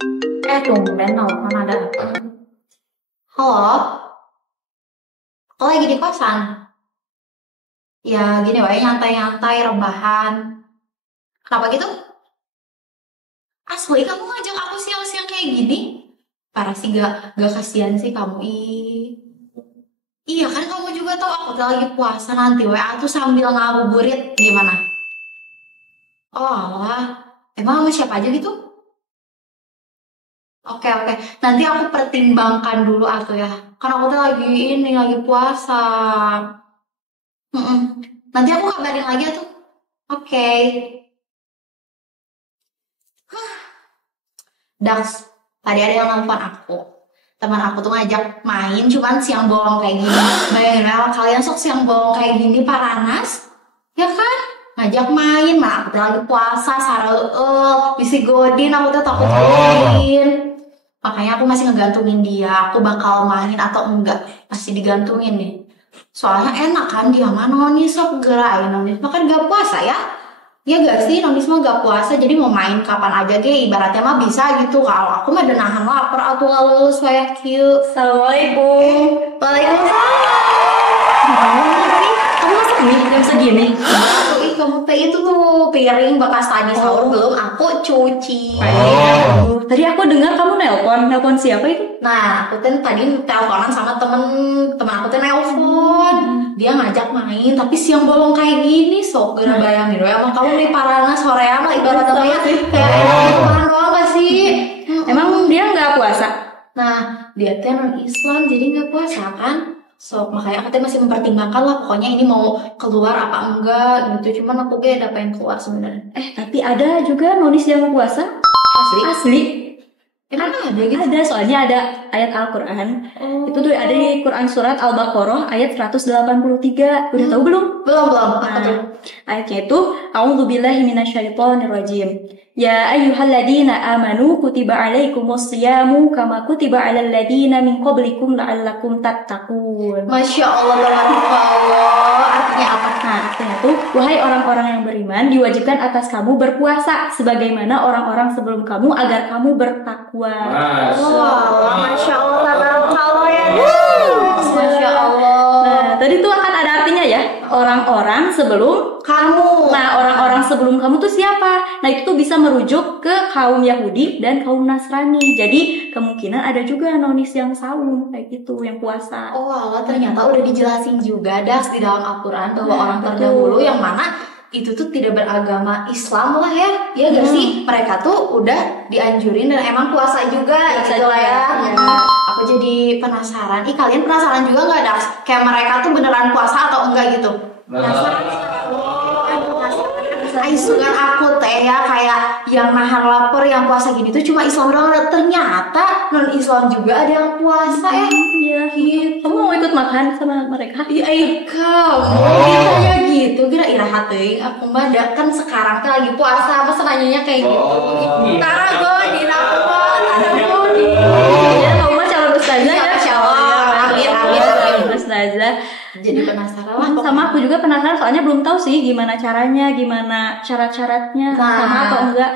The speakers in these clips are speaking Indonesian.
Tumben nelfon ada apa? Halo, kau lagi di kosan? Ya gini wae nyantai-nyantai rebahan. Kenapa gitu? Asli kamu ngajak aku siang-siang kayak gini? Parah sih gak kasihan sih kamu Iya kan kamu juga tahu aku tuh lagi puasa nanti wae aku sambil ngabuburit gimana? Oh alah, emang sama siapa aja gitu? Oke. Nanti aku pertimbangkan dulu atuh ya. Kan aku tuh lagi puasa. Mm-mm. Nanti aku kabarin lagi tuh. Oke. Dax, tadi ada yang nelfon aku. Teman aku tuh ngajak main, cuman siang bolong kayak gini. Bayangin lah, kalian sok siang bolong kayak gini, paranas. Ya kan? Ngajak main, mana aku tuh lagi puasa, sareueul, bisi godin, aku tuh takut godin. Makanya aku masih ngegantungin dia, aku bakal main atau enggak, masih digantungin nih. Soalnya enak kan dia mah nonis sok gerai nonis makan gak puasa ya. Ya gak sih nonis mah gak puasa jadi mau main kapan aja ge ibaratnya mah bisa gitu. Kalau aku mah udah nahan lapar atuh ngalulus kayak kieu. Assalamualaikum. Waalaikumsalam. Kamu masak mie jam segini? Kamu teh itu tuh piring bekas tadi sahur belum aku cuci. Tadi aku dengar kamu nelpon siapa itu? Nah, aku tuh tadi teleponan sama temen aku tuh nelpon. Dia ngajak main, tapi siang bolong kayak gini, sok gak bayangin. Emang kamu nih parana sorean lah ibaratnya kayak orang doang gak sih? Emang dia nggak puasa? Nah, dia tuh non Islam jadi nggak puasa kan? Sok makanya aku tuh masih mempertimbangkan lah. Pokoknya ini mau keluar apa enggak gitu. Cuman aku gak ada pengen keluar sebenarnya. Tapi ada juga nonis yang puasa. Asli. Emang ada gitu? Ada, soalnya ada ayat Al-Quran. Itu tuh ada di Quran surat Al-Baqarah ayat 183. Udah tahu belum? Belum. Nah, ayatnya itu A'udzubillahi minasyaitonirrajim. Ya ayyuhalladzina amanu kutiba alaikumus syiyamu kama kutiba alal ladzina min qablikum la'allakum tattaqun. Masya Allah, tabarakallah. Artinya apa? Nah, artinya tuh, wahai orang-orang yang beriman, diwajibkan atas kamu berpuasa sebagaimana orang-orang sebelum kamu agar kamu bertakwa. Masya Allah, tabarakallah ya. Masya Allah. Nah, tadi tuh akan ada artinya ya, orang-orang sebelum kamu. Nah, orang-orang sebelum kamu tuh siapa? Nah, itu tuh bisa merujuk ke kaum Yahudi dan kaum Nasrani. Jadi, kemungkinan ada juga nonis yang saum kayak gitu, yang puasa. Oh, Allah, ternyata udah dijelasin juga Dax di dalam Al-Quran bahwa orang terdahulu yang mana itu tuh tidak beragama Islam lah ya. Iya gak sih? Mereka tuh udah dianjurin dan emang puasa juga gitu lah ya. Aku jadi penasaran. Kalian penasaran juga nggak Dax? Kayak mereka tuh beneran puasa atau enggak gitu? Penasaran. Sugan aku teh ya kayak yang nahan lapar yang puasa gini tuh cuma Islam doang. Ternyata non Islam juga ada yang puasa ya. Iya gitu. Kamu mau ikut makan sama mereka? Iya gitu ya gitu. Kira irahat teh. Aku mah kan sekarang teh lagi puasa. Masa nanyanya kayak gitu. Tara godin aku mah. Ya kamu mah calon ustazah ya. Amin. Ustazah. Jadi penasaran lah. Sama aku juga penasaran soalnya belum tahu sih gimana caranya, gimana syarat-syaratnya, sama atau enggak.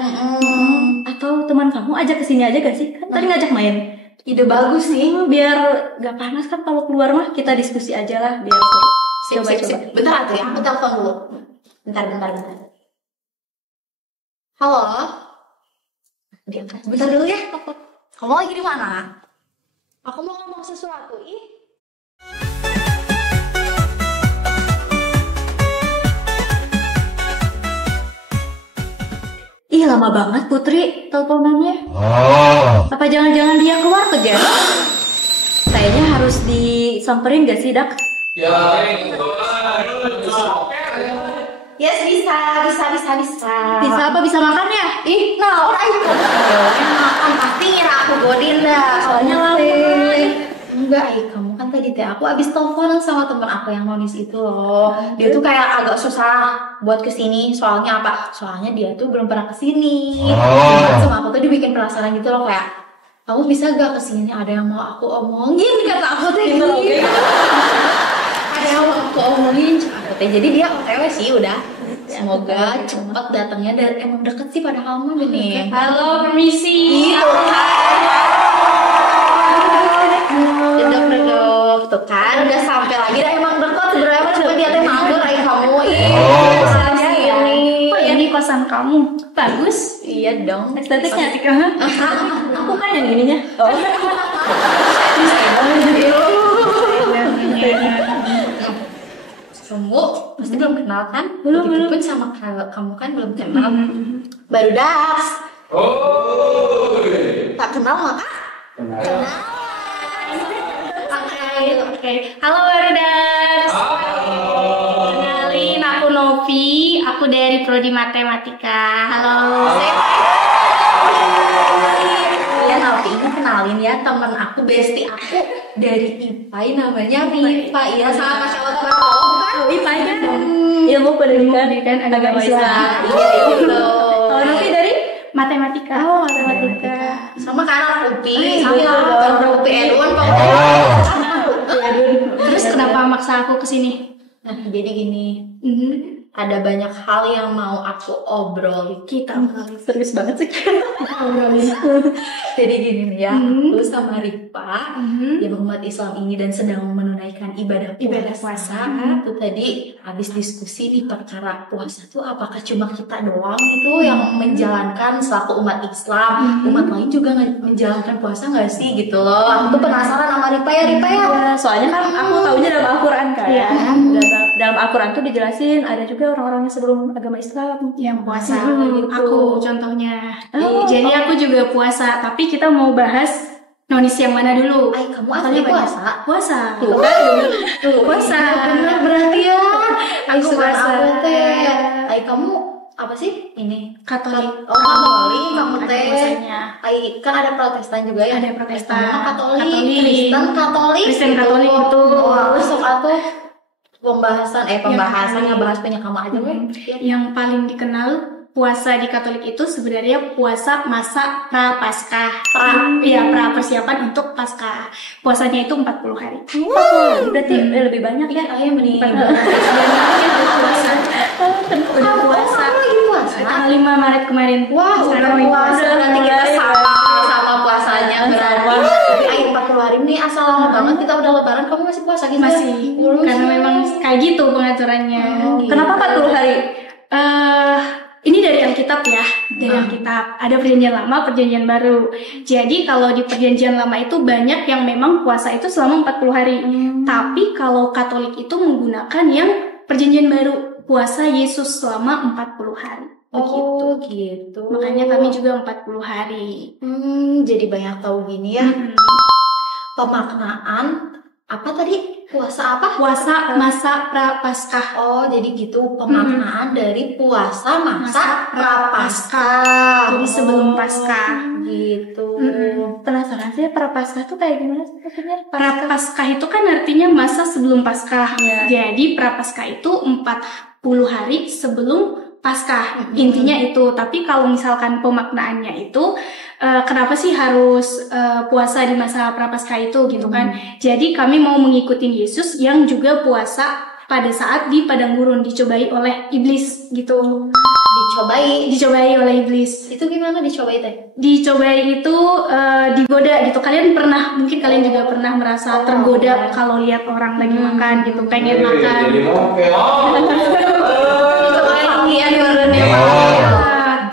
Atau teman kamu ajak kesini aja gak sih? Kan tadi ngajak main. Ide bagus sih. Biar gak panas kan kalau keluar mah kita diskusi aja lah biar seru. Coba. Bentar tuh ya, aku telepon dulu. Bentar. Halo. Bentar dulu ya. Kamu lagi di mana? Aku mau ngomong sesuatu. Ih lama banget Putri teleponannya. Apa jangan-jangan dia keluar kerja? Kayaknya harus disamperin gak sih Dak? Yes, bisa. Bisa apa? Bisa makan ya? Orang itu makan pasti ngira aku godin dah. Soalnya lama. Enggak, kamu kan tadi aku abis teleponan sama temen aku yang nonis itu loh. Dia tuh kayak agak susah buat kesini. Soalnya apa? Soalnya dia tuh belum pernah kesini. Sama aku tuh dibikin penasaran gitu loh kayak, kamu bisa gak kesini? Ada yang mau aku omongin kata aku tuh gitu. Ada yang mau aku omongin. Jadi dia OTW sih udah. semoga cepat datangnya dan emang deket sih padahal mah gini. Halo, permisi. Dedok tuh kan udah sampai lagi dah emang deket sebenarnya mah cuma dia teh mager ay kamu. Ini kosan kamu bagus. Iya dong. Estetiknya aku kan yang ininya. Kamu pasti belum kenal kan? Belum. Pun sama kamu kan belum kenal. Baru das. Tak kenal maka? Kenal. Oke. Halo Barudas. Kenalin, aku Novi. Aku dari Prodi Matematika. Halo. Ya Novi, ini kenalin ya teman aku, bestie aku dari IPA namanya Rifa. Iya, sama Masya Allah kan? IPA kan? Ilmu pendidikan agama Islam. Iya itu. Kalau Novi dari Matematika. Oh, Matematika. Sama kan anak UPI. Sama kan UPI Edun. Terus kenapa maksa aku kesini? Nah, jadi gini. Ada banyak hal yang mau aku obrolin. Kita serius banget sih. Jadi gini nih ya, aku sama Rifa yang umat Islam ini dan sedang menunaikan ibadah puasa. Itu tadi habis diskusi di perkara puasa tuh apakah cuma kita doang itu yang menjalankan selaku umat Islam, umat lain juga menjalankan puasa nggak sih gitu loh. Aku tuh penasaran sama Rifa ya. Soalnya kan aku taunya dalam Al-Quran kan. Dalam Al-Quran tuh dijelasin ada juga orang-orang yang sebelum agama Islam yang puasa. Gitu. Aku contohnya. Jadi aku juga puasa, tapi kita mau bahas nonis yang mana dulu? Ay, kamu asli puasa? Puasa. Tuh. Puasa. Bener berarti ya. Aku puasa. Ay, kamu apa sih ini? Katolik. Oh, Katolik kamu Ada teh. puasanya. Ay, kan ada Protestan juga ya? Ada Protestan. Kamu Katolik. Kristen Katolik itu. Wah, sok atuh pembahasan ngebahas punya kamu aja weh. Yang paling dikenal puasa di Katolik itu sebenarnya puasa masa pra-Paskah. Pra persiapan untuk Paskah. Puasanya itu 40 hari. Berarti lebih banyak ya. Ayah mending puasa. Udah puasa. Tanggal 5 Maret kemarin. Wah, udah puasa. Nanti kita sama puasanya berarti. Tapi ayo 40 hari nih asal lama banget kita udah lebaran kamu masih puasa gitu? Masih. Karena memang kayak gitu pengaturannya. Kenapa 40 hari? Ini dari Alkitab ya, dari Alkitab. Ada perjanjian lama, perjanjian baru. Jadi kalau di perjanjian lama itu banyak yang memang puasa itu selama 40 hari. Tapi kalau Katolik itu menggunakan yang perjanjian baru, puasa Yesus selama 40 hari. Oh gitu. Makanya kami juga 40 hari. Jadi banyak tahu gini ya. Pemaknaan apa tadi? Puasa apa? Puasa masa pra-Paskah. Oh, jadi gitu pemaknaan dari puasa masa pra-Paskah. Jadi sebelum Paskah. Gitu. Penasaran sih pra-Paskah tuh kayak gimana sebenarnya? Pra-Paskah itu kan artinya masa sebelum Paskah. Jadi pra-Paskah itu 40 hari sebelum Paskah. Intinya itu. Tapi kalau misalkan pemaknaannya itu kenapa sih harus puasa di masa pra-Paskah itu gitu kan? Jadi kami mau mengikuti Yesus yang juga puasa pada saat di padang gurun dicobai oleh iblis gitu. Dicobai oleh iblis. Itu gimana dicobai teh? Dicobai itu digoda gitu. Mungkin kalian juga pernah merasa tergoda kalau lihat orang lagi makan gitu, pengen makan.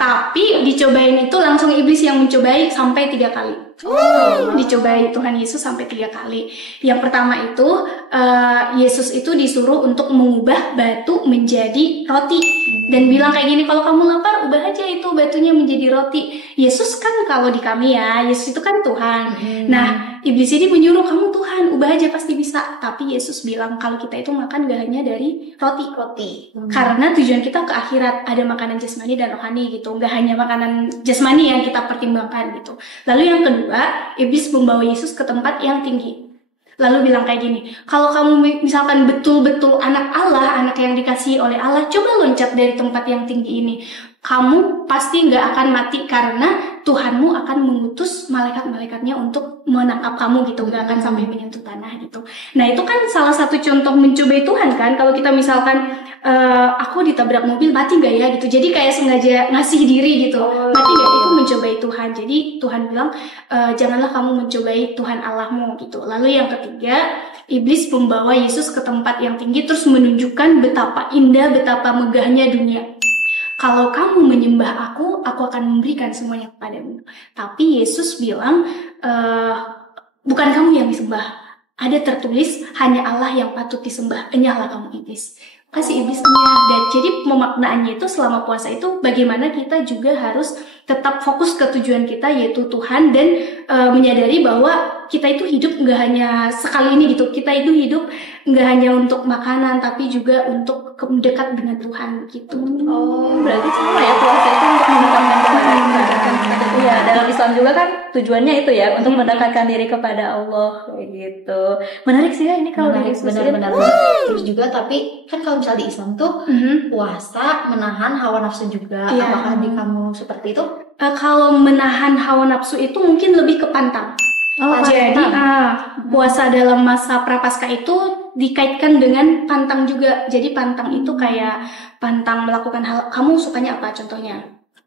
Tapi dicobain itu langsung iblis yang mencobai sampai 3 kali. Dicobai Tuhan Yesus sampai 3 kali. Yang pertama itu Yesus itu disuruh untuk mengubah batu menjadi roti dan bilang kayak gini, kalau kamu lapar ubah aja itu batunya menjadi roti. Yesus kan kalau di kami ya, Yesus itu kan Tuhan. Nah, iblis ini menyuruh kamu Tuhan, ubah aja pasti bisa. Tapi Yesus bilang kalau kita itu makan gak hanya dari roti. Karena tujuan kita ke akhirat, ada makanan jasmani dan rohani gitu. Gak hanya makanan jasmani yang kita pertimbangkan gitu. Lalu yang kedua, iblis membawa Yesus ke tempat yang tinggi. Lalu bilang kayak gini, kalau kamu misalkan betul-betul anak Allah, anak yang dikasihi oleh Allah, coba loncat dari tempat yang tinggi ini. kamu pasti nggak akan mati karena Tuhanmu akan mengutus malaikat-malaikatnya untuk menangkap kamu gitu, nggak akan sampai menyentuh tanah gitu. Nah itu kan salah satu contoh mencobai Tuhan kan. Kalau kita misalkan aku ditabrak mobil mati nggak ya gitu, jadi kayak sengaja ngasih diri gitu, mati nggak, itu mencobai Tuhan. Jadi Tuhan bilang janganlah kamu mencobai Tuhan Allahmu gitu. Lalu yang ketiga, iblis membawa Yesus ke tempat yang tinggi terus menunjukkan betapa indah, betapa megahnya dunia. Kalau kamu menyembah aku akan memberikan semuanya kepadamu. Tapi Yesus bilang, bukan kamu yang disembah. Ada tertulis, hanya Allah yang patut disembah. Enyahlah kamu iblis. Kasih iblis enyah. Dan jadi pemaknaannya itu selama puasa itu bagaimana kita juga harus tetap fokus ke tujuan kita, yaitu Tuhan, dan menyadari bahwa kita itu hidup nggak hanya sekali ini gitu. Kita itu hidup nggak hanya untuk makanan, tapi juga untuk dekat dengan Tuhan gitu. Oh, berarti sama ya, puasa itu untuk mendekatkan kepada ya, dalam Islam juga kan tujuannya itu ya, untuk mendekatkan diri kepada Allah kayak gitu. Menarik sih ya ini kalau dari benar-benar. Terus juga tapi kan kalau misalnya di Islam tuh puasa menahan hawa nafsu juga. Apakah di kamu seperti itu? Kalau menahan hawa nafsu itu mungkin lebih ke pantang. Jadi puasa dalam masa prapaskah itu dikaitkan dengan pantang juga. Jadi pantang itu kayak pantang melakukan hal. Kamu sukanya apa contohnya?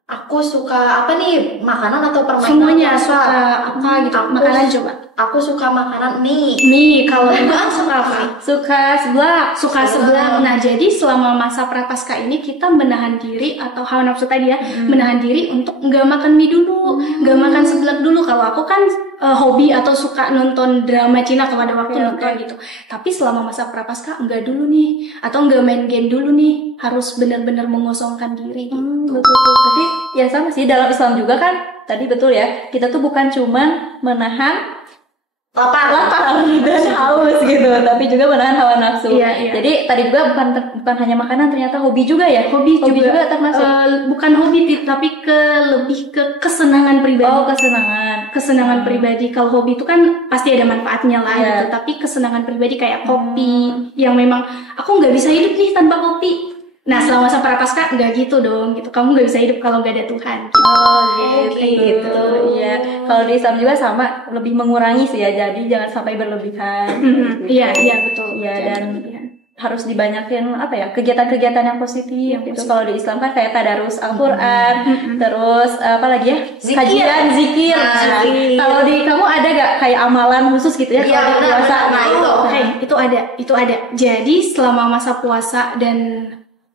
Aku suka apa nih, makanan atau permainan? Semuanya suka apa gitu? Makanan coba. Aku suka makanan mie. Kalau enggak suka apa? Suka seblak. Nah, jadi selama masa prapaskah ini kita menahan diri atau hawa nafsu tadi ya, menahan diri untuk nggak makan mie dulu, nggak makan seblak dulu. Kalau aku kan hobi atau suka nonton drama Cina kalau ada waktu nonton gitu. Tapi selama masa prapaskah enggak dulu nih, atau enggak main game dulu nih, harus benar-benar mengosongkan diri gitu. Betul. Tapi ya sama sih, dalam Islam juga kan tadi betul ya, kita tuh bukan cuman menahan lapar dan haus gitu, tapi juga menahan hawa nafsu. Iya. Jadi tadi juga bukan hanya makanan, ternyata hobi juga ya. Hobi juga termasuk. Bukan hobi tapi lebih ke kesenangan pribadi. Oh, kesenangan pribadi. Kalau hobi itu kan pasti ada manfaatnya lah gitu. Tapi kesenangan pribadi kayak kopi yang memang aku nggak bisa hidup nih tanpa kopi. Nah, selama masa prapaskah nggak gitu dong gitu. Kamu nggak bisa hidup kalau nggak ada Tuhan. Gitu. Gitu. Iya. Kalau di Islam juga sama, lebih mengurangi sih ya. Jadi jangan sampai berlebihan. Iya betul. Iya, dan harus dibanyakin apa ya, kegiatan-kegiatan yang positif gitu. Kalau di Islam kan kayak tadarus Al-Quran, terus apa lagi ya, kajian zikir. Kalau di kamu ada gak kayak amalan khusus gitu ya kalau di puasa? Itu ada. Jadi selama masa puasa dan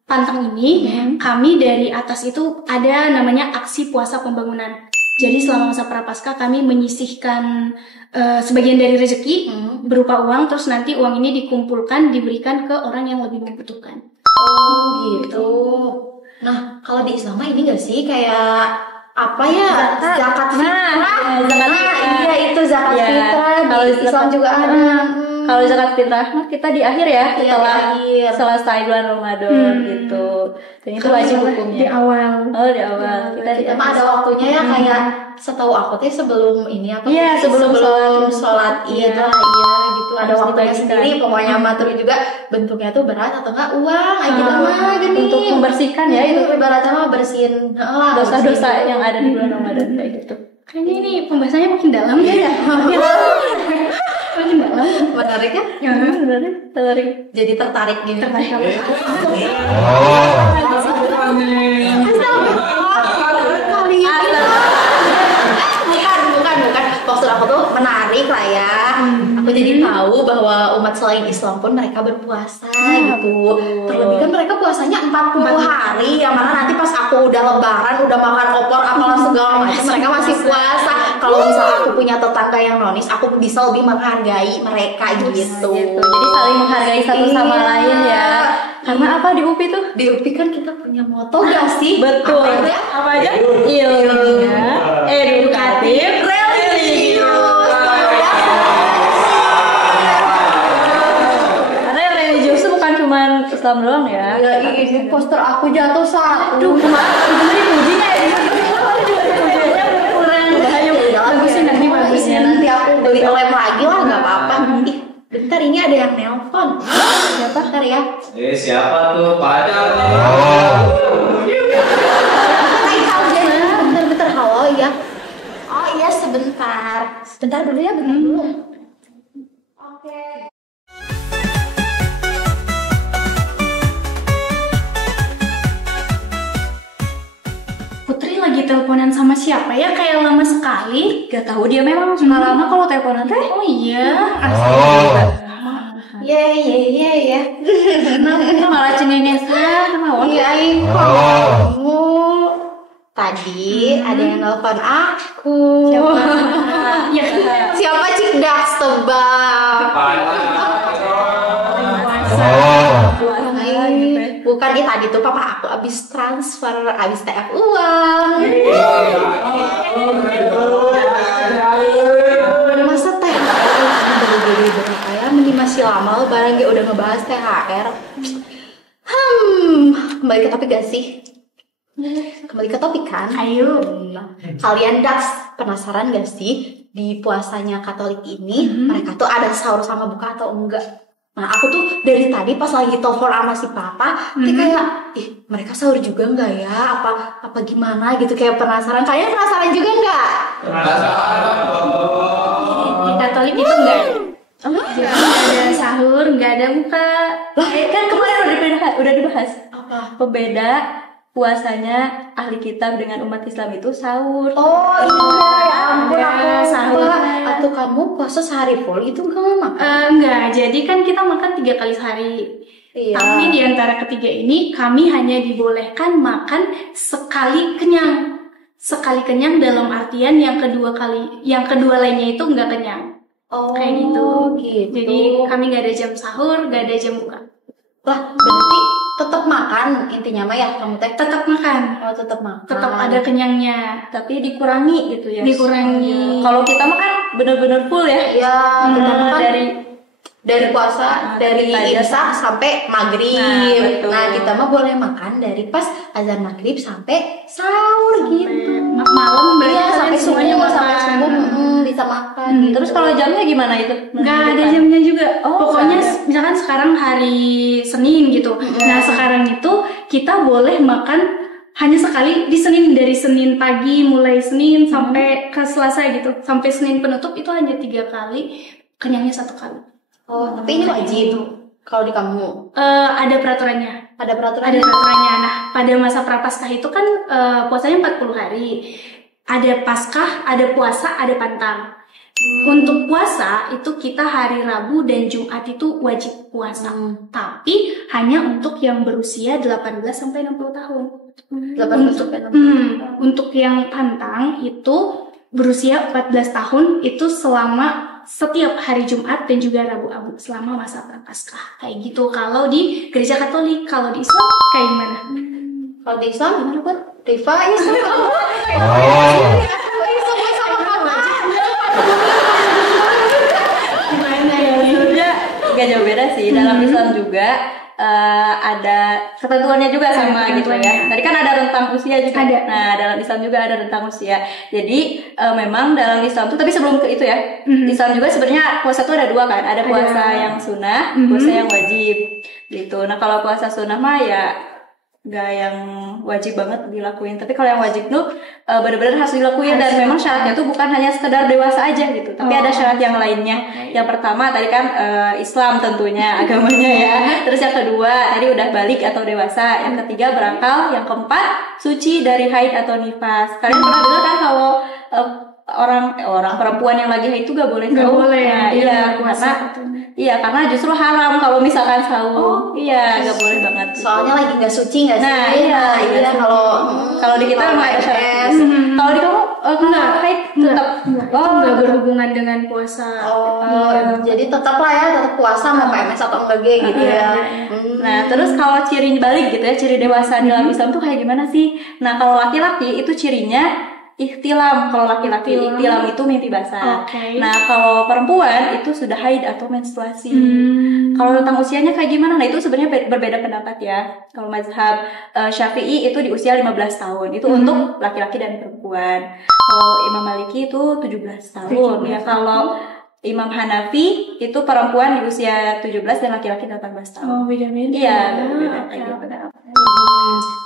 pantang ini, kami dari atas itu ada namanya aksi puasa pembangunan. Jadi selama masa prapaskah kami menyisihkan sebagian dari rezeki berupa uang, terus nanti uang ini dikumpulkan diberikan ke orang yang lebih membutuhkan. Oh gitu. Nah kalau di Islam ini nggak sih kayak apa ya, zakat fitrah? Iya itu zakat fitrah. Kalau di Islam juga ada. Kalau zakat fitrah kita di akhir ya, setelah selesai bulan Ramadan gitu. Dan itu wajib hukumnya. Di awal. Oh, di awal. Kita mah ada waktunya ya, kayak setahu aku teh sebelum ini apa? Iya, sebelum sholat Id lah, gitu. Ada waktunya sendiri pokoknya mah. Terus juga bentuknya tuh berat atau enggak uang gitu mah gini. Untuk membersihkan ya, itu ibaratnya mah bersihin dosa-dosa yang ada di bulan Ramadan kayak gitu. Kayaknya ini pembahasannya makin dalam ya. Makin dalam. Menarik ya? Menarik. Jadi tertarik gini. Bukan. Maksud aku tuh menarik lah ya. Aku jadi tahu bahwa umat selain Islam pun mereka berpuasa gitu. Terlebih kan mereka puasanya 40 hari. Yang mana nanti pas aku udah lebaran, udah makan opor, apalah segala macam, mereka masih puasa. Kalau misalnya aku punya tetangga yang nonis, aku bisa lebih menghargai mereka gitu. Jadi saling menghargai satu sama lain ya. Karena apa di UPI tuh? Di UPI kan kita punya moto gak sih? Betul. Apa aja? Ilmiah, edukatif, religius. Karena religius itu bukan cuma Islam doang ya. Ya ini poster aku jatuh satu. Aduh, kemarin dipuji nggak ya? Bagusnya nanti aku beli lem lagi lah, nggak apa-apa. Bentar, ini ada yang nelpon. Siapa? Bentar ya. Siapa tuh? Padahal. Bentar dulu ya, bentar dulu. Oke. Putri lagi teleponan sama siapa ya? Kayak lama sekali. Gak tahu dia memang suka lama kalau teleponan teh. Oh iya. Ya. Kenapa malah cengengesan? Kenapa? Iya, kamu. Tadi ada yang nelfon aku. Ya. Siapa Cikdak tebak? Bukan tadi tuh papa aku abis transfer, abis TF uang. Masa THR baru berapa ya? Mending masih lama lebaran dia udah ngebahas THR. Kembali ke topik gak sih? Kembali ke topik kan? Ayo. Kalian Dax penasaran gak sih di puasanya Katolik ini mereka tuh ada sahur sama buka atau enggak? Nah aku tuh dari tadi pas lagi telepon sama si papa, kayak mereka sahur juga enggak ya? Apa gimana gitu, kayak penasaran. Kalian penasaran juga enggak? Di Katolik itu enggak. Jadi nggak ada sahur, nggak ada buka. Kan kemarin udah dibahas. Apa? Pembeda puasanya ahli kitab dengan umat Islam itu sahur. Oh iya, ya ampun aku sahur. Atau kamu puasa sehari full itu enggak mama? Enggak, jadi kan kita makan 3 kali sehari. Iya. Tapi di antara ketiga ini kami hanya dibolehkan makan sekali kenyang. Sekali kenyang dalam artian yang kedua lainnya itu enggak kenyang. Oh, Kayak gitu. Jadi Jadi kami nggak ada jam sahur, nggak ada jam buka. lah berarti tetap makan intinya mah ya kamu teh. Tetap makan, Oh tetap makan. tetap ada kenyangnya. Tapi dikurangi gitu ya. Dikurangi. Kalau kita mah kan bener-bener full ya. Iya, kita makan Dari puasa dari tadi imsak sampai maghrib. Nah, betul. Nah, kita mah boleh makan dari pas azan maghrib sampai sahur gitu. Malam berarti Iya, kalian sampai semuanya subuh, makan. sampai subuh bisa makan. Gitu. Terus kalau jamnya gimana itu? Nggak ada jamnya juga. Oh, Pokoknya nggak ada. misalkan sekarang hari Senin gitu. Nah sekarang itu kita boleh makan hanya sekali di Senin, dari Senin pagi mulai Senin sampai ke Selasa gitu. Sampai Senin penutup itu hanya 3 kali, kenyangnya 1 kali. Oh, tapi ini wajib kalau di kamu. Ada peraturannya. Ada peraturan. Ada peraturannya. Nah, pada masa Prapaskah itu kan puasanya 40 hari. Ada Paskah, ada puasa, ada pantang. Untuk puasa itu kita hari Rabu dan Jumat itu wajib puasa. Tapi hanya untuk yang berusia 18 sampai 60 tahun. 18 sampai 60. Untuk yang pantang itu berusia 14 tahun itu selama setiap hari Jumat dan juga Rabu Abu selama masa Prapaskah. Kayak gitu kalau di gereja Katolik. Kalau di Islam kayak gimana? Kalau di Islam gimana Bun? Rifa Islam. Gimana ya? Sebenarnya gak jauh beda sih. Dalam Islam juga ada ketentuannya juga sama gitu ya. Tadi kan ada rentang usia juga. Ada. Nah, dalam Islam juga ada rentang usia. Jadi memang dalam Islam tuh, tapi sebelum ke itu ya, Islam juga sebenarnya puasa tuh ada 2 kan. Ada puasa yang sunnah, puasa yang wajib gitu. Nah, kalau puasa sunnah mah ya nggak yang wajib banget dilakuin, tapi kalau yang wajib tuh benar-benar harus dilakuin, dan memang syaratnya tuh bukan hanya sekedar dewasa aja gitu, tapi ada syarat yang lainnya. Yang pertama tadi kan Islam tentunya agamanya ya, terus yang kedua tadi udah balik atau dewasa, yang ketiga berakal, yang keempat suci dari haid atau nifas. Kalian pernah dengar kan kalau orang perempuan yang lagi haid itu gak boleh Nggak sahur? boleh. Nah, karena justru haram kalau misalkan sahur. Iya, nggak boleh banget. Soalnya lagi nggak suci nggak sih? Nah, iya, kalau di kita emang ada syarat. Kalau di kamu Enggak. haid tetap. Itu nggak berhubungan dengan puasa. Jadi tetap lah ya, tetap puasa mau PMS atau enggak gitu ya. Nah, terus kalau ciri balik gitu ya, ciri dewasa dalam Islam tuh kayak gimana sih? Nah, kalau laki-laki itu cirinya ihtilam. Kalau laki-laki ihtilam itu mimpi basah. Oke. Nah, kalau perempuan itu sudah haid atau menstruasi. Kalau tentang usianya kayak gimana? Nah, itu sebenarnya berbeda pendapat ya. Kalau mazhab Syafi'i itu di usia 15 tahun. Itu untuk laki-laki dan perempuan. Kalau Imam Maliki itu 17 tahun. Ya, kalau Imam Hanafi itu perempuan di usia 17 dan laki-laki 18 tahun. Oh, beda-beda. Iya, beda-beda kayak gitu.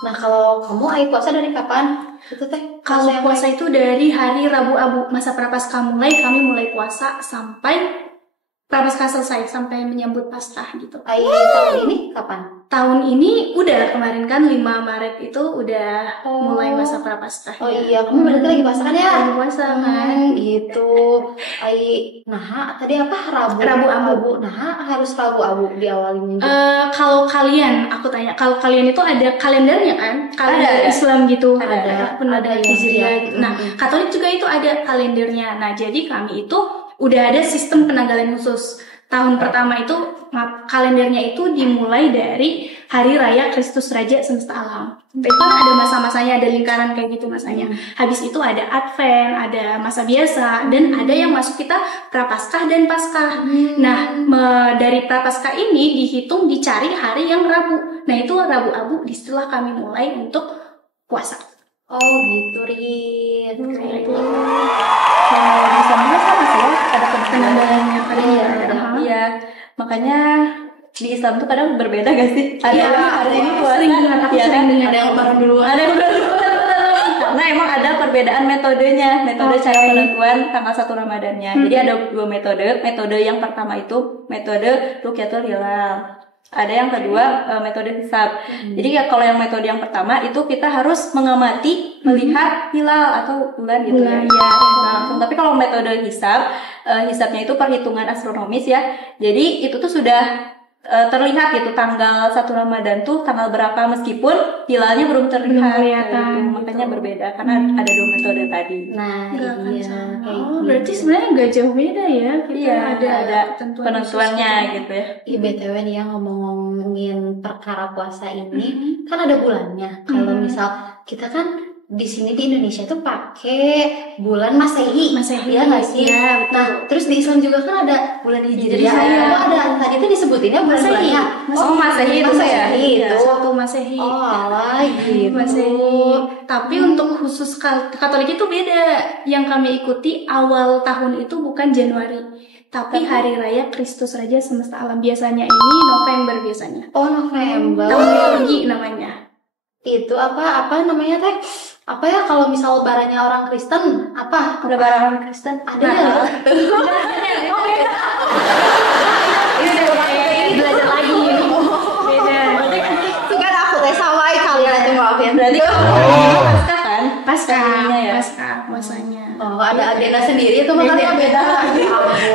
Nah kalau kamu Ai puasa dari kapan? Itu teh? Kalau puasa itu dari hari Rabu Abu, masa Prapaskah kami mulai puasa sampai Prapaskah selesai, sampai menyambut Paskah gitu. Ai tahun ini kapan? Tahun ini udah kemarin kan 5 Maret itu udah mulai masa Prapaskah. Oh iya, kamu berarti lagi puasa kan ya? Lagi puasa kan. Gitu. Ai tadi apa? Rabu Abu. Nah, harus Rabu Abu diawali minggu. Kalau kalian, aku tanya, kalau kalian itu ada kalendernya kan? Kalender Islam gitu. Ada Hijriah gitu. Nah, Katolik juga itu ada kalendernya. Nah, jadi kami itu udah ada sistem penanggalan khusus. Tahun pertama itu kalendernya itu dimulai dari Hari Raya Kristus Raja Semesta Alam. Itu kan ada masa-masanya, ada lingkaran kayak gitu masanya. Habis itu ada Advent, ada masa biasa, dan ada yang masuk kita Prapaskah dan Paskah. Nah, dari Prapaskah ini dihitung dicari hari yang Rabu. Nah, itu Rabu Abu, disitulah kami mulai untuk puasa. Oh gitu, Rin. Kayak gitu. Kalau di sana sama sih ya, ada Penanggalannya kan ya. Iya, makanya di Islam tuh kadang berbeda gak sih? Ada Iya, yang hari ini puasa, sering dengar, aku ya sering kan? dengar. Ada yang lebaran duluan. Ada yang berbeda. Karena emang ada perbedaan metodenya, metode cara penentuan tanggal 1 Ramadannya. Jadi ada 2 metode. Metode yang pertama itu metode Rukyatul Hilal. Ada yang kedua metode hisab. Jadi ya kalau yang metode yang pertama itu kita harus mengamati, melihat hilal atau bulan gitu ya. Iya, langsung. Tapi kalau metode hisab, hisabnya itu perhitungan astronomis ya. Jadi itu tuh sudah terlihat gitu tanggal 1 Ramadan tuh tanggal berapa, meskipun hilalnya belum terlihat. Kelihatan. Makanya berbeda karena ada 2 metode tadi. Nah, Nggak akan iya. sama. Kayak Berarti gitu. sebenarnya nggak jauh beda ya. Kita Iya, ada ketentuan penentuannya khusus gitu ya. Iya, BTW nih ya, ngomongin perkara puasa ini kan ada bulannya. Kalau misal kita kan di sini di Indonesia tuh pakai bulan Masehi. Masehi, ya nggak sih? iya, betul. Nah, terus di Islam juga kan ada bulan Hijriah. Hijriah. Itu ada tadi tuh disebutinnya bulan-bulannya. Oh, Masehi itu ya? Itu. Satu Masehi. Oh, alah gitu. Masehi. Tapi untuk khusus Katolik itu beda. Yang kami ikuti awal tahun itu bukan Januari, tapi Hari Raya Kristus Raja Semesta Alam. Biasanya ini November biasanya. Oh, November. Tahun liturgi namanya. Itu apa namanya teh? Apa ya kalau misal lebarannya orang Kristen apa? Lebaran Kristen Ada ya? Ini belajar lagi. Beda. Itu kan aku teh sama kalian itu maafin. Berarti Paskah kan? Paskah, Tahunnya ya? Paskah puasanya. Oh, ada agenda sendiri itu makanya beda lagi.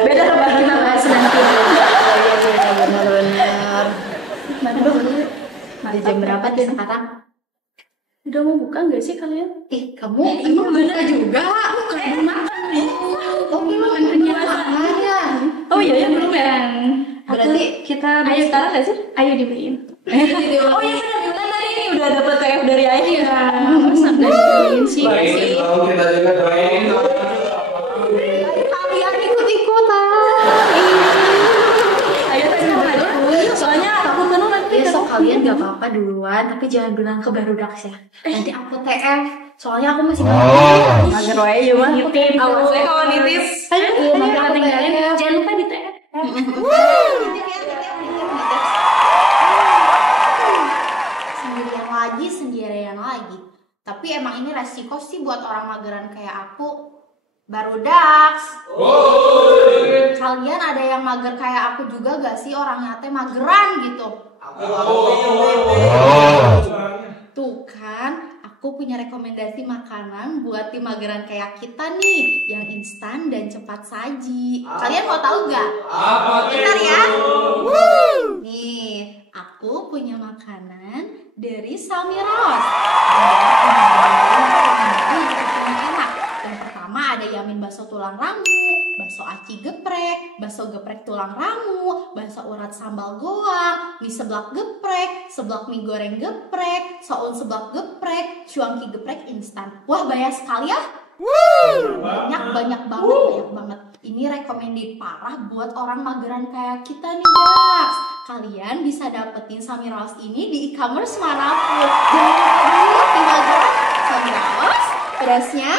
Beda lebaran. Kita bahas nanti. Benar-benar. Di jam berapa nih sekarang? Udah mau buka nggak sih kalian? Ih, kamu emang buka juga? Belum makan nih. Oh, belum makan ya? Oh iya ya belum ya. Berarti Kita beli sekarang nggak sih? Ayo dibeliin. Oh iya benar gimana tadi ini udah dapet TF dari Ayah. Iya, masa nggak dibeliin sih? Doain kalau kita juga doain. kalian ikut-ikutan. Ayah tadi mau ngajak. Soalnya aku kan nanti Besok kalian gak apa-apa duluan, tapi jangan bilang ke Barudax ya. Nanti aku TF. Soalnya aku masih mager wae ya mah. Nitip. Awas ya kalau nitip. Ayo, nanti aku aku tinggalin. TF. Jangan lupa di TF. Sendirian lagi. Tapi emang ini resiko sih buat orang mageran kayak aku. Barudax. Kalian ada yang mager kayak aku juga gak sih, orangnya teh mageran gitu? Tuh kan, aku punya rekomendasi makanan buat tim mageran kayak kita nih, yang instan dan cepat saji. Kalian mau tahu gak? Bentar ya. Nih, aku punya makanan dari Samiros. Enak. Yang pertama ada yamin bakso tulang ramu, bakso aci geprek, bakso geprek tulang ramu, bakso urat sambal goang, mie seblak geprek, seblak mie goreng geprek, soun seblak geprek, cuangki geprek instan. Wah, banyak sekali ya. Banyak banget. Ini recommended parah buat orang mageran kayak kita nih, guys. Kalian bisa dapetin Samiros ini di e-commerce manapun. Jangan lupa dulu di mageran Samiros, berasnya